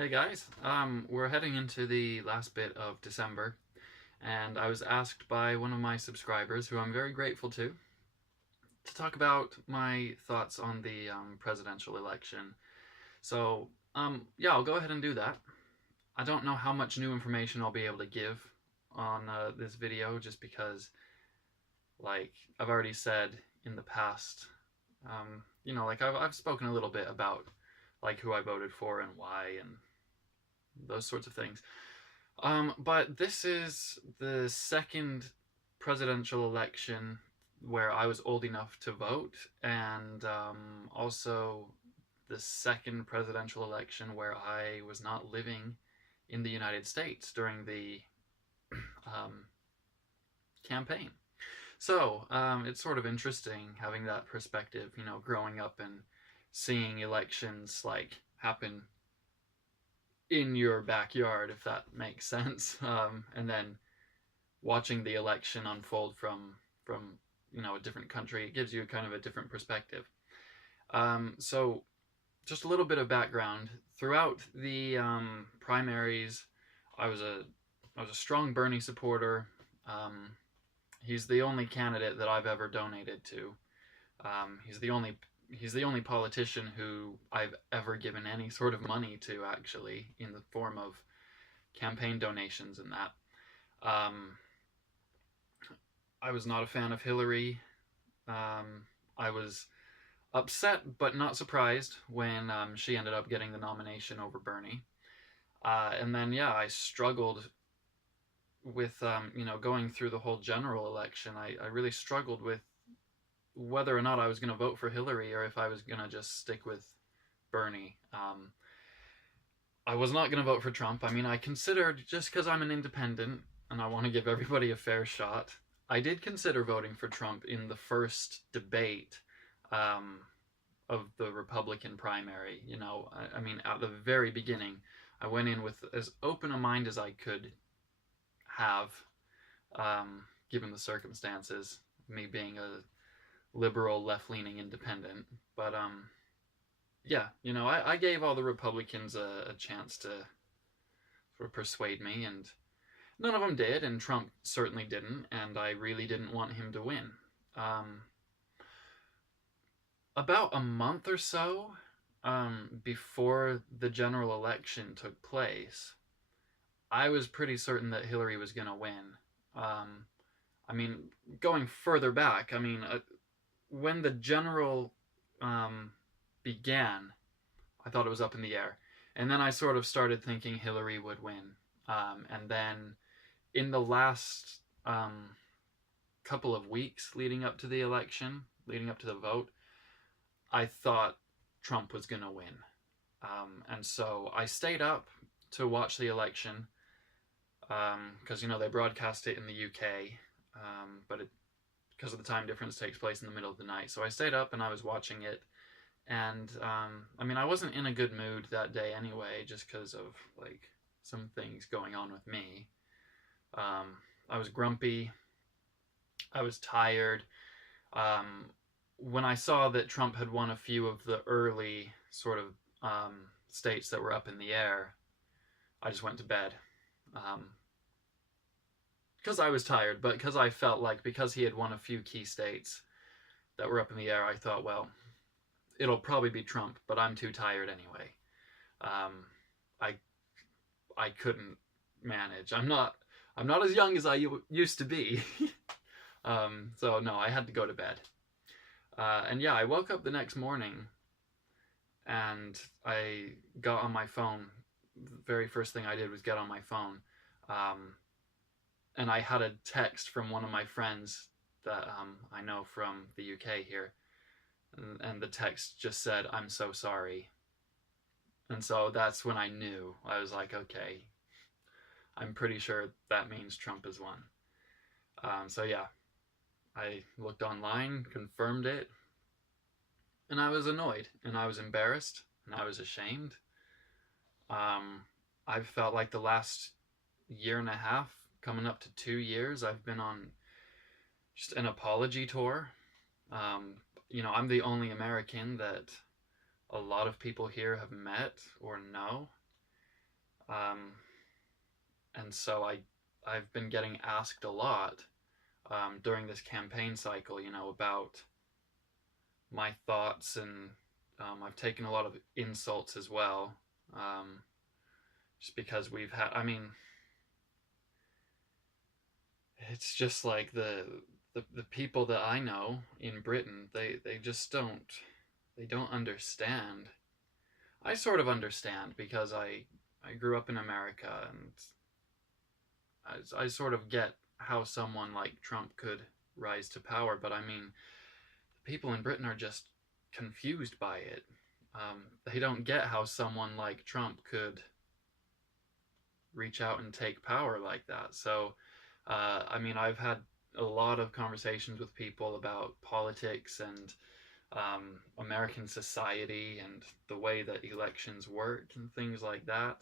Hey guys, we're heading into the last bit of December, and I was asked by one of my subscribers, who I'm very grateful to talk about my thoughts on the presidential election. So, yeah, I'll go ahead and do that. I don't know how much new information I'll be able to give on this video, just because, like, I've already said in the past, I've spoken a little bit about, like, who I voted for and why, and those sorts of things. But this is the second presidential election where I was old enough to vote, and also the second presidential election where I was not living in the United States during the um, campaign. So it's sort of interesting having that perspective, growing up and seeing elections like happen in your backyard, if that makes sense, and then watching the election unfold from a different country. It gives you kind of a different perspective. So just a little bit of background. Throughout the primaries, I was a strong Bernie supporter. He's the only candidate that I've ever donated to. He's the only politician who I've ever given any sort of money to, actually, in the form of campaign donations and that. I was not a fan of Hillary. I was upset but not surprised when she ended up getting the nomination over Bernie. And then, yeah, I struggled with, going through the whole general election. I really struggled with whether or not I was going to vote for Hillary or if I was going to just stick with Bernie. I was not going to vote for Trump. I mean, I considered, just because I'm an independent and I want to give everybody a fair shot, I did consider voting for Trump in the first debate of the Republican primary. I mean, at the very beginning, I went in with as open a mind as I could have, given the circumstances, me being a liberal, left-leaning independent. But yeah, I gave all the Republicans a chance to sort of persuade me, and none of them did, and Trump certainly didn't, and I really didn't want him to win. About a month or so before the general election took place, I was pretty certain that Hillary was going to win. I mean, going further back, when the general began, I thought it was up in the air. And then I sort of started thinking Hillary would win. And then in the last couple of weeks leading up to the election, leading up to the vote, I thought Trump was going to win. And so I stayed up to watch the election because, they broadcast it in the UK, but because of the time difference, takes place in the middle of the night. So I stayed up and I was watching it. And, I wasn't in a good mood that day anyway, just because of, like, some things going on with me. I was grumpy. I was tired. When I saw that Trump had won a few of the early sort of states that were up in the air, I just went to bed. Because I was tired, but because I felt like, because he had won a few key states that were up in the air, I thought, well, it'll probably be Trump, but I'm too tired anyway. I couldn't manage. I'm not as young as I used to be. So no, I had to go to bed. And yeah, I woke up the next morning and I got on my phone. The very first thing I did was get on my phone. And I had a text from one of my friends that I know from the UK here. And the text just said, "I'm so sorry." And so that's when I knew. I was like, okay, I'm pretty sure that means Trump has won. So yeah, I looked online, confirmed it, and I was annoyed, and I was embarrassed, and I was ashamed. I've felt like the last year and a half, coming up to 2 years, I've been on just an apology tour. I'm the only American that a lot of people here have met or know. Um, and so I've been getting asked a lot during this campaign cycle, about my thoughts, and I've taken a lot of insults as well, just because we've had. I mean, it's just like the people that I know in Britain, they just don't understand. I sort of understand because I grew up in America, and I sort of get how someone like Trump could rise to power, but I mean, people in Britain are just confused by it. They don't get how someone like Trump could reach out and take power like that. So, I mean, I've had a lot of conversations with people about politics and American society and the way that elections work and things like that.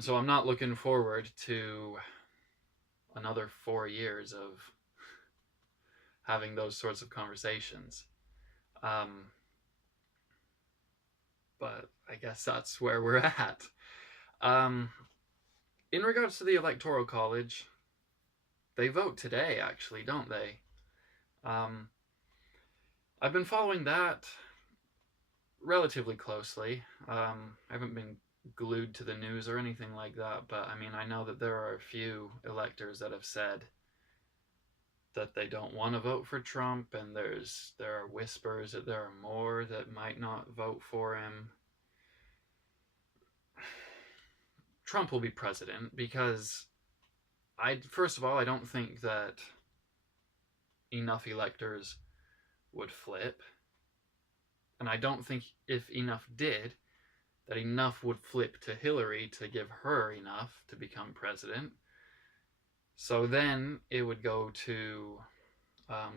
So I'm not looking forward to another 4 years of having those sorts of conversations. Um, but I guess that's where we're at. Um, in regards to the Electoral College, they vote today, actually, don't they? I've been following that relatively closely. I haven't been glued to the news or anything like that, but I mean, I know that there are a few electors that have said that they don't want to vote for Trump, and there are whispers that there are more that might not vote for him. Trump will be president because first of all, I don't think that enough electors would flip, and I don't think if enough did, that enough would flip to Hillary to give her enough to become president. So then it would go to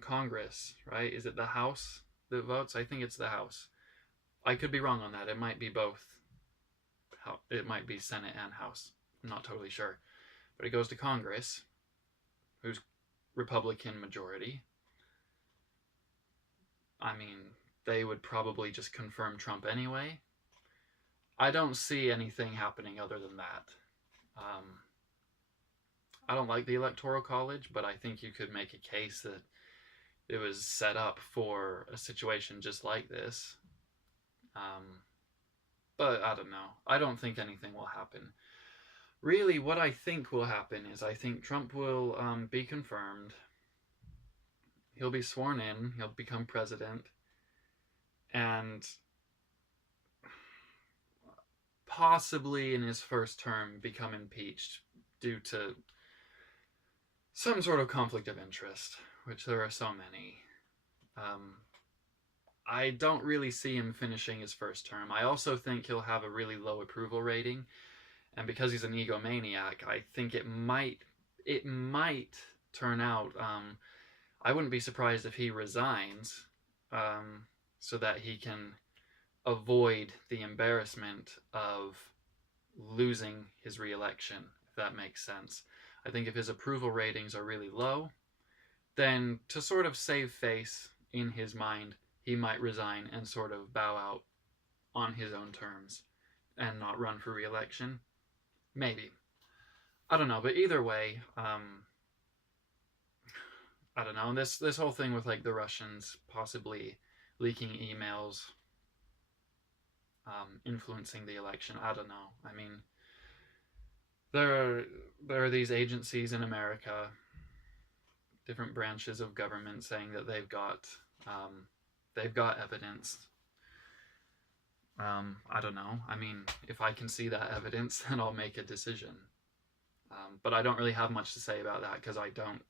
Congress, right? Is it the House that votes? I think it's the House. I could be wrong on that. It might be both. It might be Senate and House. I'm not totally sure. But it goes to Congress, who's Republican majority. I mean, they would probably just confirm Trump anyway. I don't see anything happening other than that. I don't like the Electoral College, but I think you could make a case that it was set up for a situation just like this. But I don't know. I don't think anything will happen. Really, what I think will happen is I think Trump will be confirmed. He'll be sworn in. He'll become president. And possibly in his first term become impeached due to some sort of conflict of interest, which there are so many. I don't really see him finishing his first term. I also think he'll have a really low approval rating, and because he's an egomaniac, I think it might turn out. I wouldn't be surprised if he resigns, so that he can avoid the embarrassment of losing his re-election, if that makes sense. I think if his approval ratings are really low, then to sort of save face in his mind, he might resign and sort of bow out on his own terms and not run for re-election. Maybe. I don't know, but either way, I don't know. This whole thing with like the Russians possibly leaking emails, influencing the election, I don't know. I mean, there are these agencies in America, different branches of government, saying that they've got evidence. I don't know. I mean, if I can see that evidence, then I'll make a decision. But I don't really have much to say about that because I don't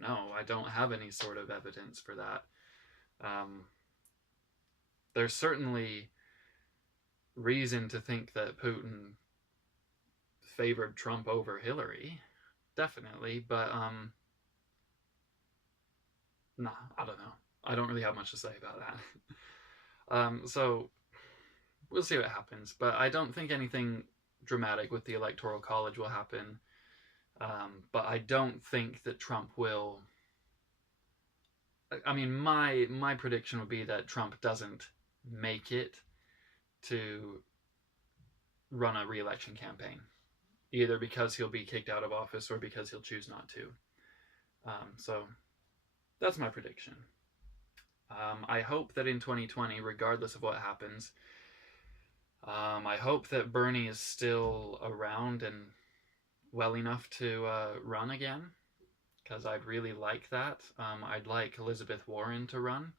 know. I don't have any sort of evidence for that. There's certainly reason to think that Putin favored Trump over Hillary, definitely, but nah, I don't know. I don't really have much to say about that. So we'll see what happens, but I don't think anything dramatic with the Electoral College will happen. But I don't think that Trump will. I mean, my prediction would be that Trump doesn't make it to run a re-election campaign, either because he'll be kicked out of office or because he'll choose not to. So that's my prediction. I hope that in 2020, regardless of what happens, I hope that Bernie is still around and well enough to run again, because I'd really like that. I'd like Elizabeth Warren to run.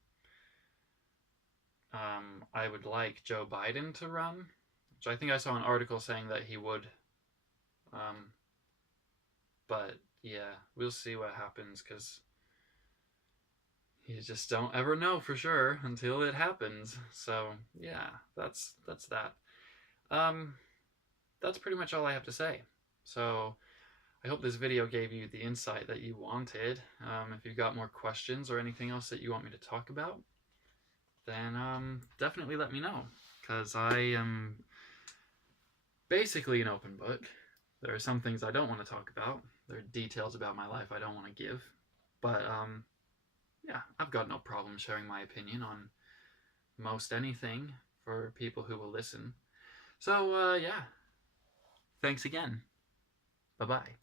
I would like Joe Biden to run, which I think I saw an article saying that he would. But yeah, we'll see what happens, because you just don't ever know for sure until it happens. So yeah, that's that. That's pretty much all I have to say. So I hope this video gave you the insight that you wanted. If you've got more questions or anything else that you want me to talk about, then definitely let me know, because I am basically an open book. There are some things I don't want to talk about. There are details about my life I don't want to give. But yeah, I've got no problem sharing my opinion on most anything for people who will listen. So yeah, thanks again. Bye-bye.